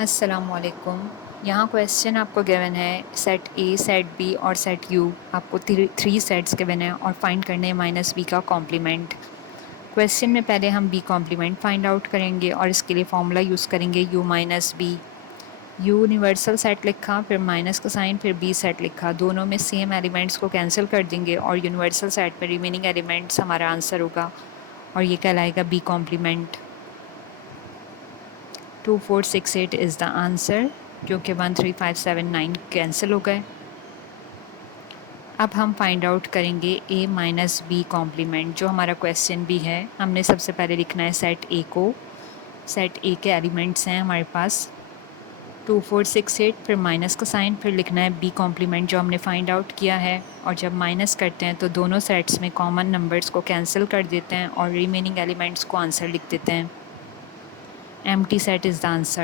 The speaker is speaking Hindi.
अस्सलामुअलैकुम। यहाँ क्वेश्चन आपको गिवन है सेट ए, सेट बी और सेट यू। आपको थ्री सेट्स गिवन है और फाइंड करने हैं माइनस बी का कॉम्प्लीमेंट। क्वेश्चन में पहले हम बी कॉम्प्लीमेंट फाइंड आउट करेंगे और इसके लिए फॉर्मूला यूज़ करेंगे U minus B. U universal set लिखा, फिर माइनस का साइन, फिर बी सेट लिखा। दोनों में सेम एलिमेंट्स को कैंसिल कर देंगे और यूनिवर्सल सेट में रिमेनिंग एलिमेंट्स हमारा आंसर होगा और ये कहलाएगा B complement. 2468 is the answer, क्योंकि 13579 कैंसिल हो गए। अब हम फाइंड आउट करेंगे a माइनस बी कॉम्प्लीमेंट, जो हमारा क्वेश्चन भी है। हमने सबसे पहले लिखना है सेट a को। सेट a के एलिमेंट्स हैं हमारे पास 2468, फिर माइनस का साइन, फिर लिखना है बी कॉम्प्लीमेंट जो हमने फाइंड आउट किया है। और जब माइनस करते हैं तो दोनों सेट्स में कॉमन नंबर्स को कैंसिल कर देते हैं और रिमेनिंग एलिमेंट्स को आंसर लिख देते हैं। Empty set is the answer.